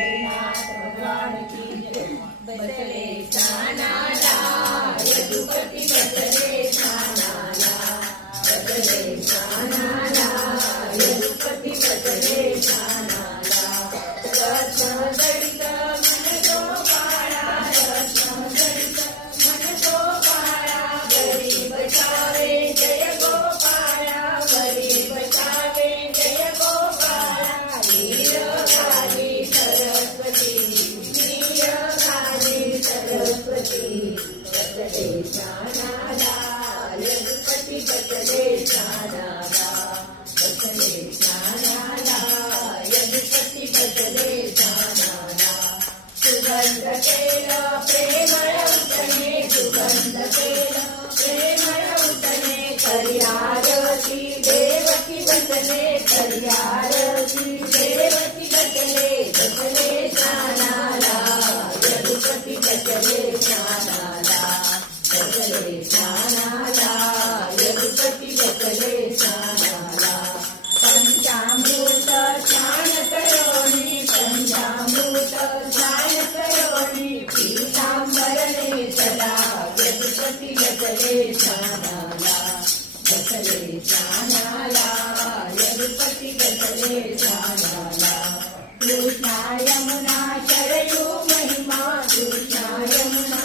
पंढरीनाथ भगवान की जय। बसले स्नानाला यदुपती बसले स्नानाला, बसले स्नानाला यदुपती बसले स्नानाला। रत्न जडित मन गोपाळा, रत्न जडित मन गोपाळा, गरीब बचावे जय गोपाळा, गरीब बचावे जय गोपाळा। वीर काली सरस्वती, वीर काली सरस्वती, बसले स्नानाला यदुपती बसले स्नानाला, बसले स्नानाला यदुपती बसले स्नानाला। सुगंध केलं प्रेमळ उठणे, सुगंध केलं प्रेमळ उठणे, करी आरती देवकी बसले, करी आरती देवकी बसले, बसले स्नानाला यदुपती बसले स्नानाला, बसले स्नानाला यदुपती बसले स्नानाला। पंचामृत स्नान करोनी, पंचामृत स्नान करोनी, पीतांबरने चला यदुपती बसले स्नानाला, बसले स्नानाला यदुपती बसले स्नानाला। कृष्णा यमुना शरयू महिमा, कृष्णा यमुना